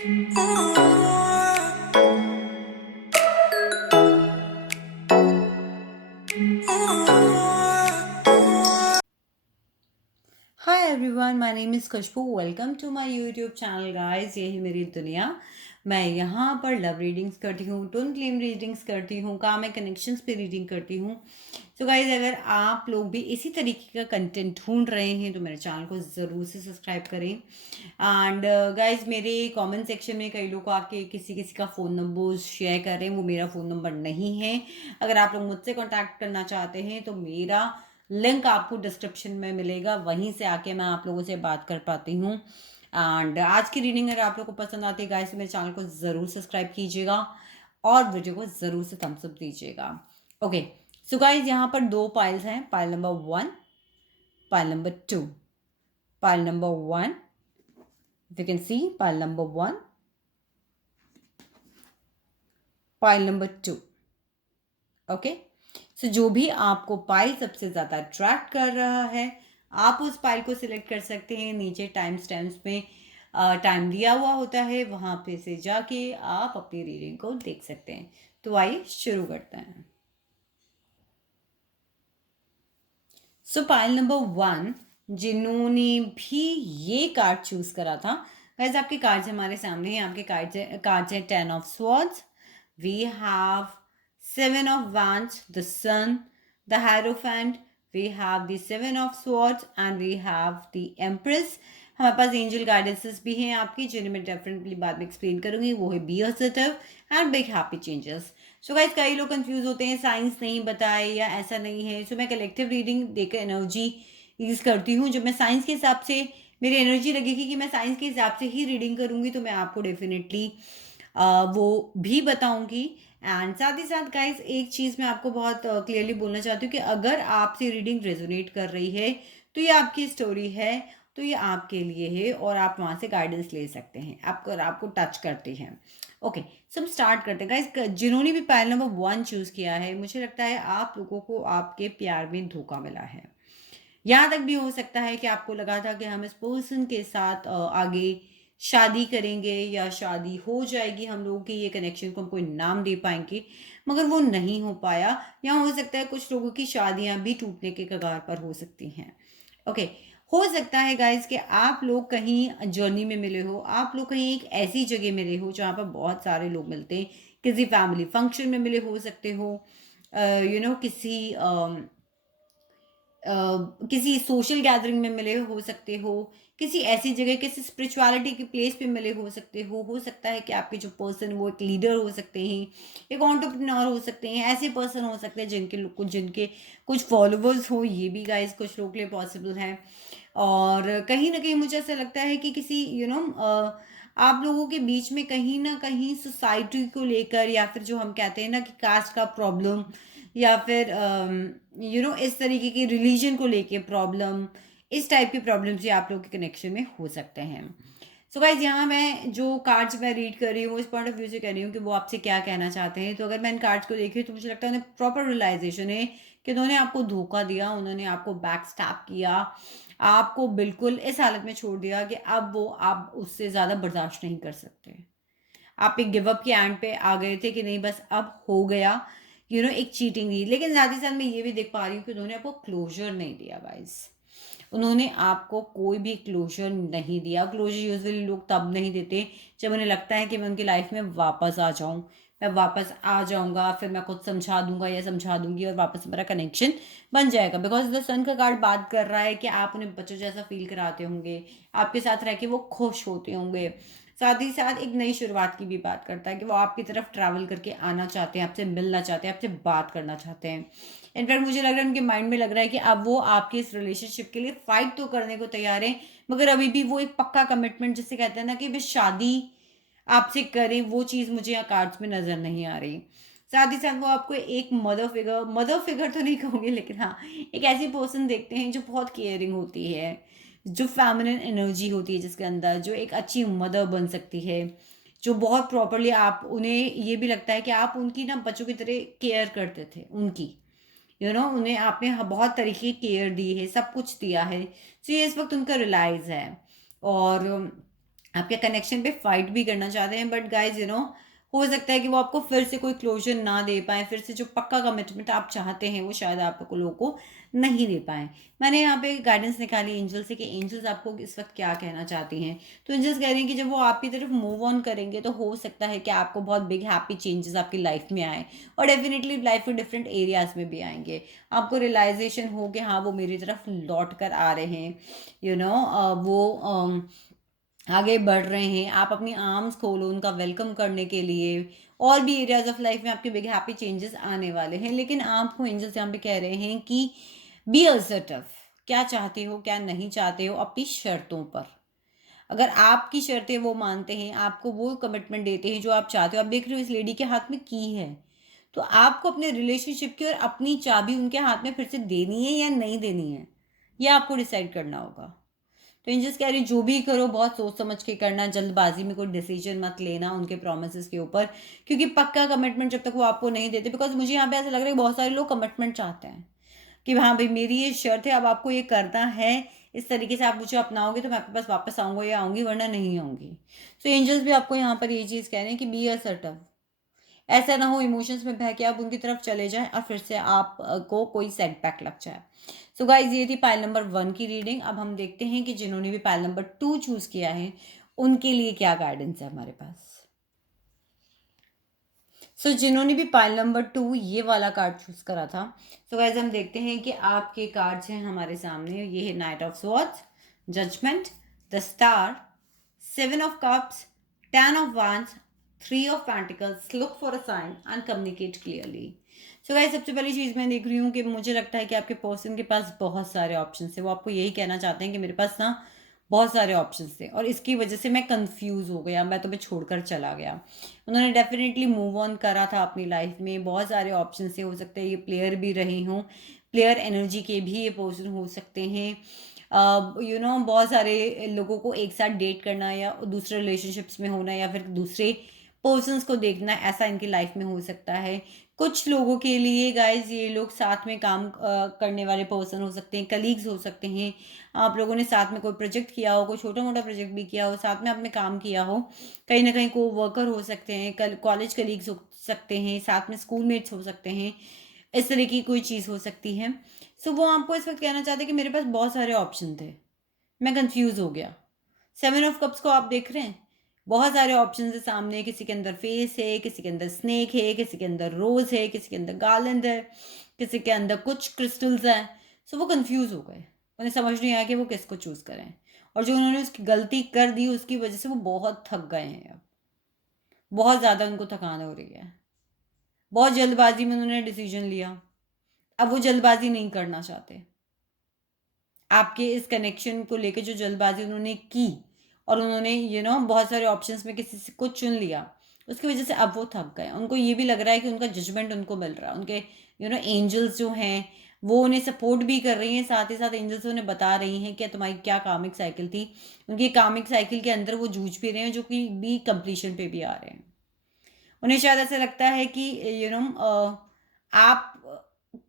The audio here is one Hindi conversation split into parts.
Hi everyone, my name is Khushbu. Welcome to my YouTube channel guys. ये है मेरी दुनिया। मैं यहाँ पर लव रीडिंग्स करती हूँ, ट्विन फ्लेम रीडिंग्स करती हूँ, काम है कनेक्शंस पे रीडिंग करती हूँ। सो गाइस, अगर आप लोग भी इसी तरीके का कंटेंट ढूंढ रहे हैं तो मेरे चैनल को ज़रूर से सब्सक्राइब करें। एंड गाइस, मेरे कमेंट सेक्शन में कई लोग आके किसी किसी का फ़ोन नंबर शेयर कर रहे हैं, वो मेरा फ़ोन नंबर नहीं है। अगर आप लोग मुझसे कॉन्टैक्ट करना चाहते हैं तो मेरा लिंक आपको डिस्क्रिप्शन में मिलेगा, वहीं से आके मैं आप लोगों से बात कर पाती हूँ। एंड आज की रीडिंग अगर आप लोगों को पसंद आती है गाइस, तो मेरे चैनल को ज़रूर सब्सक्राइब कीजिएगा और वीडियो को ज़रूर से थम्स अप दीजिएगा। ओके, सो गाइस, यहाँ पर दो पाइल्स हैं, pile number 1, pile number 2। Pile number 1, you can see pile number 1, pile number 2। Okay, so जो भी आपको पाइल सबसे ज़्यादा अट्रैक्ट कर रहा है, आप उस पाइल को सिलेक्ट कर सकते हैं। नीचे टाइम स्टैम्प्स में टाइम दिया हुआ होता है, वहाँ पे से जाके आप अपनी रीडिंग को देख सकते हैं। तो आइए शुरू करते हैं। सो पाइल नंबर 1, जिन्होंने भी ये कार्ड चूज करा था, गाइस आपके कार्ड्स हमारे सामने हैं। आपके कार्ड्स हैं 10 of swords, we have 7 of wands, the sun, the hierophant, we have the 7 of swords and we have the empress. हमारे पास एंजल गाइडेंसेस भी हैं आपकी, जिन्हें मैं डेफिनेटली बाद में एक्सप्लेन करूंगी। वो है be assertive and big happy changes. So guys, कई लोग कंफ्यूज होते हैं, साइंस नहीं बताए या ऐसा नहीं है। सो मैं कलेक्टिव रीडिंग देकर एनर्जी यूज करती हूँ। जब मैं साइंस के हिसाब से, मेरी एनर्जी लगेगी कि मैं साइंस के हिसाब से ही रीडिंग करूंगी, तो मैं आपको डेफिनेटली वो भी बताऊंगी। एंड साथ ही साथ गाइस, एक चीज़ मैं आपको बहुत क्लियरली बोलना चाहती हूँ कि अगर आपसे रीडिंग रेजोनेट कर रही है तो ये आपकी स्टोरी है, तो ये आपके लिए है और आप वहाँ से गाइडेंस ले सकते हैं आपको टच करते हैं। ओके, सब स्टार्ट करते हैं गाइस। जिन्होंने भी पाइल नंबर 1 चूज किया है, मुझे लगता है आप लोगों को आपके प्यार में धोखा मिला है। यहाँ तक भी हो सकता है कि आपको लगा था कि हम इस पर्सन के साथ आगे शादी करेंगे या शादी हो जाएगी, हम लोगों की ये कनेक्शन को हम कोई नाम दे पाएंगे, मगर वो नहीं हो पाया। या हो सकता है कुछ लोगों की शादियां भी टूटने के कगार पर हो सकती हैं। ओके, हो सकता है गाइस कि आप लोग कहीं जर्नी में मिले हो, आप लोग कहीं एक ऐसी जगह मिले हो जहाँ पर बहुत सारे लोग मिलते हैं। किसी फैमिली फंक्शन में मिले हो सकते हो, किसी किसी सोशल गैदरिंग में मिले हो सकते हो, किसी ऐसी जगह, किसी स्पिरिचुअलिटी की प्लेस पे मिले हो सकता है कि आपके जो पर्सन वो एक लीडर हो सकते हैं, एक एंटरप्रेन्योर हो सकते हैं, ऐसे पर्सन हो सकते हैं जिनके कुछ फॉलोअर्स हो। ये भी गाइस कुछ लोगों के लिए पॉसिबल है। और कहीं ना कहीं मुझे ऐसा लगता है कि किसी आप लोगों के बीच में कहीं ना कहीं सोसाइटी को लेकर, या फिर जो हम कहते हैं ना कि कास्ट का प्रॉब्लम, या फिर इस तरीके की रिलीजन को लेके प्रॉब्लम, इस टाइप की प्रॉब्लम्स भी आप लोगों के कनेक्शन में हो सकते हैं। सो गाइज, यहाँ मैं जो कार्ड्स मैं रीड कर रही हूँ, इस पॉइंट ऑफ व्यू से कह रही हूँ कि वो आपसे क्या कहना चाहते हैं। तो अगर मैं इन कार्ड्स को देख रही हूँ तो मुझे लगता है उन्हें प्रॉपर रियलाइजेशन है कि उन्होंने आपको धोखा दिया, उन्होंने आपको बैक स्टैप किया, आपको बिल्कुल इस हालत में छोड़ दिया कि अब वो आप उससे ज़्यादा बर्दाश्त नहीं कर सकते। आप एक गिव अप के एंड पे आ गए थे कि नहीं, बस अब हो गया। एक चीटिंग दी, लेकिन साथ ही साथ मैं ये भी देख पा रही हूँ कि उन्होंने आपको क्लोजर नहीं दिया गाइस। उन्होंने आपको कोई भी क्लोजर नहीं दिया। क्लोजर यूजुअली लोग तब नहीं देते जब उन्हें लगता है कि मैं उनकी लाइफ में वापस आ जाऊं, मैं वापस आ जाऊंगा, फिर मैं कुछ समझा दूंगा या समझा दूंगी और वापस मेरा कनेक्शन बन जाएगा। बिकॉज द सन का कार्ड बात कर रहा है कि आप उन्हें बच्चों जैसा फील कराते होंगे, आपके साथ रह के वो खुश होते होंगे। साथ ही साथ एक नई शुरुआत की भी बात करता है कि वो आपकी तरफ ट्रैवल करके आना चाहते हैं, आपसे मिलना चाहते हैं, आपसे बात करना चाहते हैं। इनफैक्ट मुझे लग रहा है उनके माइंड में लग रहा है कि अब वो आपके इस रिलेशनशिप के लिए फाइट तो करने को तैयार है, मगर अभी भी वो एक पक्का कमिटमेंट जिसे कहते हैं ना कि बस शादी आपसे करें, वो चीज़ मुझे यहाँ कार्ड्स में नजर नहीं आ रही। साथ ही साथ वो आपको एक मदर फिगर तो नहीं कहूँगी, लेकिन हाँ, एक ऐसी पर्सन देखते हैं जो बहुत केयरिंग होती है, जो फेमिनिन एनर्जी होती है जिसके अंदर, जो एक अच्छी मदर बन सकती है, जो बहुत प्रॉपरली आप उन्हें, ये भी लगता है कि आप उनकी ना बच्चों की तरह केयर करते थे उनकी। उन्हें आपने बहुत तरीके की केयर दी है, सब कुछ दिया है। सो ये इस वक्त उनका रिलाइज है। और आपके कनेक्शन पे फाइट भी करना चाहते हैं, बट गाइज हो सकता है कि वो आपको फिर से कोई क्लोजर ना दे पाए, फिर से जो पक्का कमिटमेंट आप चाहते हैं वो शायद आप लोगों को नहीं दे पाए। मैंने यहाँ पे गाइडेंस निकाली एंजल से कि एंजल्स आपको इस वक्त क्या कहना चाहती हैं। तो एंजल्स कह रही हैं कि जब वो आपकी तरफ मूव ऑन करेंगे तो हो सकता है कि आपको बहुत बिग हैप्पी चेंजेस आपकी लाइफ में आए, और डेफिनेटली लाइफ के डिफरेंट एरियाज में भी आएंगे। आपको रियलाइजेशन हो कि हाँ वो मेरी तरफ लौट कर आ रहे हैं, वो आगे बढ़ रहे हैं। आप अपनी आर्म्स खोलो उनका वेलकम करने के लिए। और भी एरियाज ऑफ लाइफ में आपके बिग हैप्पी चेंजेस आने वाले हैं, लेकिन आपको एंजल्स यहाँ पे कह रहे हैं कि बी असर्टिव, क्या चाहते हो क्या नहीं चाहते हो अपनी शर्तों पर। अगर आपकी शर्तें वो मानते हैं, आपको वो कमिटमेंट देते हैं जो आप चाहते हो, आप देख रहे हो इस लेडी के हाथ में की है, तो आपको अपने रिलेशनशिप की और अपनी चाबी उनके हाथ में फिर से देनी है या नहीं देनी है, ये आपको डिसाइड करना होगा। तो एंजल्स कह रही जो भी करो बहुत सोच समझ के करना, जल्दबाजी में कोई डिसीजन मत लेना उनके प्रोमिस के ऊपर, क्योंकि पक्का कमिटमेंट जब तक वो आपको नहीं देते, बिकॉज मुझे यहाँ पे ऐसा लग रहा है कि बहुत सारे लोग कमिटमेंट चाहते हैं कि हाँ भाई मेरी ये शर्त है, अब आपको ये करना है, इस तरीके से आप मुझे अपनाओगे तो मैं आपके पास वापस आऊंगा या आऊंगी, वरना नहीं आऊंगी। सो एंजल्स भी आपको यहाँ पर ये चीज़ कह रहे हैं कि बी असर्टिव, ऐसा ना हो इमोशंस में बह के आप उनकी तरफ चले जाएं और फिर से आप को कोई सेटबैक लग जाए। सो गाइज ये थी पाइल नंबर 1 की रीडिंग। अब हम देखते हैं कि जिन्होंने भी पाइल नंबर 2 चूज किया है उनके लिए क्या गाइडेंस है हमारे पास। सो जिन्होंने भी पाइल नंबर 2 ये वाला कार्ड चूज करा था, सो गाइज हम देखते हैं कि आपके कार्ड्स हैं हमारे सामने। ये है knight of swords, judgment, the star, 7 of cups, 10 of wands, 3 of pentacles, look for a sign and communicate clearly. So guys सबसे पहली चीज़ मैं देख रही हूँ कि मुझे लगता है कि आपके पर्सन के पास बहुत सारे ऑप्शन है। वो आपको यही कहना चाहते हैं कि मेरे पास ना बहुत सारे ऑप्शन थे और इसकी वजह से मैं कंफ्यूज हो गया, मैं तुम्हें छोड़कर चला गया। उन्होंने डेफिनेटली मूव ऑन करा था अपनी लाइफ में, बहुत सारे ऑप्शन थे। हो सकते हैं ये प्लेयर भी रही हूँ, प्लेयर एनर्जी के भी ये पर्सन हो सकते हैं। बहुत सारे लोगों को एक साथ डेट करना या दूसरे रिलेशनशिप्स में होना या फिर दूसरे पर्सन्स को देखना, ऐसा इनकी लाइफ में हो सकता है। कुछ लोगों के लिए गाइज ये लोग साथ में काम करने वाले पर्सन हो सकते हैं, कलीग्स हो सकते हैं। आप लोगों ने साथ में कोई प्रोजेक्ट किया हो, कोई छोटा मोटा प्रोजेक्ट भी किया हो, साथ में आपने काम किया हो, कहीं ना कहीं को वर्कर हो सकते हैं, कॉलेज कलीग्स हो सकते हैं, साथ में स्कूल मेट्स हो सकते हैं, इस तरह की कोई चीज़ हो सकती है। सो वो आपको इस वक्त कहना चाहते हैं कि मेरे पास बहुत सारे ऑप्शन थे, मैं कंफ्यूज हो गया। 7 ऑफ कप्स को आप देख रहे हैं, बहुत सारे ऑप्शन है सामने। किसी के अंदर फेस है, किसी के अंदर स्नेक है, किसी के अंदर रोज है, किसी के अंदर गार्लैंड है, किसी के अंदर कुछ क्रिस्टल्स हैं। सो वो कंफ्यूज हो गए, उन्हें समझ नहीं आया कि वो किसको चूज करें, और जो उन्होंने उसकी गलती कर दी उसकी वजह से वो बहुत थक गए हैं। अब बहुत ज़्यादा उनको थकान हो रही है, बहुत जल्दबाजी में उन्होंने डिसीजन लिया, अब वो जल्दबाजी नहीं करना चाहते। आपके इस कनेक्शन को लेके जो जल्दबाजी उन्होंने की और उन्होंने बहुत सारे ऑप्शंस में किसी से को चुन लिया, उसकी वजह से अब वो थक गए। उनको ये भी लग रहा है कि उनका जजमेंट उनको मिल रहा है, उनके एंजल्स जो हैं वो उन्हें सपोर्ट भी कर रही हैं, साथ ही साथ एंजल्स उन्हें बता रही हैं कि तुम्हारी क्या कामिक साइकिल थी। उनकी कामिक साइकिल के अंदर वो जूझ भी रहे हैं, जो कि भी कंप्लीशन पे भी आ रहे हैं। उन्हें शायद ऐसा लगता है कि आप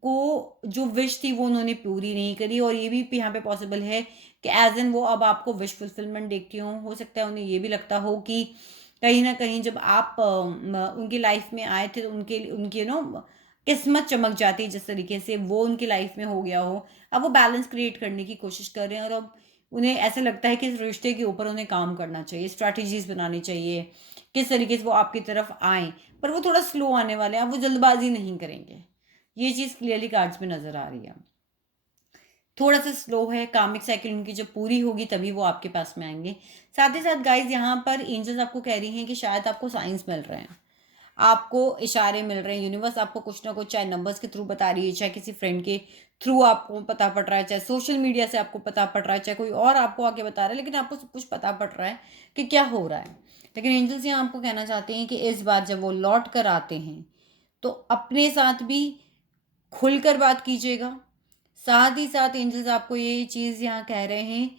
को जो विश थी वो उन्होंने पूरी नहीं करी, और ये भी यहाँ पे पॉसिबल है कि एज एन वो अब आपको विश फुलफिलमेंट देखती हो सकता है उन्हें ये भी लगता हो कि कहीं ना कहीं जब आप उनकी लाइफ में आए थे तो उनके उनकी किस्मत चमक जाती, जिस तरीके से वो उनकी लाइफ में हो गया हो। अब वो बैलेंस क्रिएट करने की कोशिश कर रहे हैं, और अब उन्हें ऐसा लगता है कि इस रिश्ते के ऊपर उन्हें काम करना चाहिए, स्ट्रैटेजीज बनानी चाहिए, किस तरीके से वो आपकी तरफ आए। पर वो थोड़ा स्लो आने वाले हैं, अब वो जल्दबाजी नहीं करेंगे, ये चीज़ क्लियरली कार्ड्स में नजर आ रही है। थोड़ा सा स्लो है, कामिक साइकिल उनकी जब पूरी होगी तभी वो आपके पास में आएंगे। साथ ही साथ गाइज यहाँ पर एंजल्स आपको कह रही हैं कि शायद आपको साइंस मिल रहे हैं, आपको इशारे मिल रहे हैं, यूनिवर्स आपको कुछ ना कुछ चाहे नंबर्स के थ्रू बता रही है, चाहे किसी फ्रेंड के थ्रू आपको पता पड़ रहा है, चाहे सोशल मीडिया से आपको पता पड़ रहा है, चाहे कोई और आपको आके बता रहा है, लेकिन आपको सब कुछ पता पड़ रहा है कि क्या हो रहा है। लेकिन एंजल्स यहाँ आपको कहना चाहते हैं कि इस बार जब वो लौट कर आते हैं तो अपने साथ भी खुलकर बात कीजिएगा। साथ ही साथ एंजल्स आपको ये चीज़ यहाँ कह रहे हैं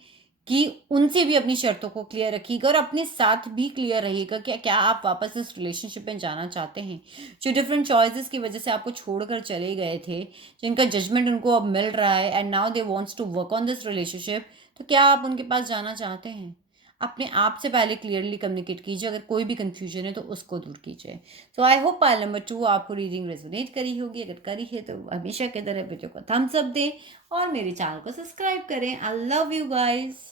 कि उनसे भी अपनी शर्तों को क्लियर रखिएगा और अपने साथ भी क्लियर रहिएगा कि क्या आप वापस इस रिलेशनशिप में जाना चाहते हैं। जो डिफरेंट चॉइसेस की वजह से आपको छोड़कर चले गए थे, जिनका जजमेंट उनको अब मिल रहा है and now they wants to work on this relationship, तो क्या आप उनके पास जाना चाहते हैं? अपने आप से पहले क्लियरली कम्युनिकेट कीजिए, अगर कोई भी कन्फ्यूजन है तो उसको दूर कीजिए। सो आई होप पाइल नंबर 2 आपको रीडिंग रेजोनेट करी होगी। अगर करी है तो हमेशा की तरह वीडियो को थम्स अप दें और मेरे चैनल को सब्सक्राइब करें। I love you guys.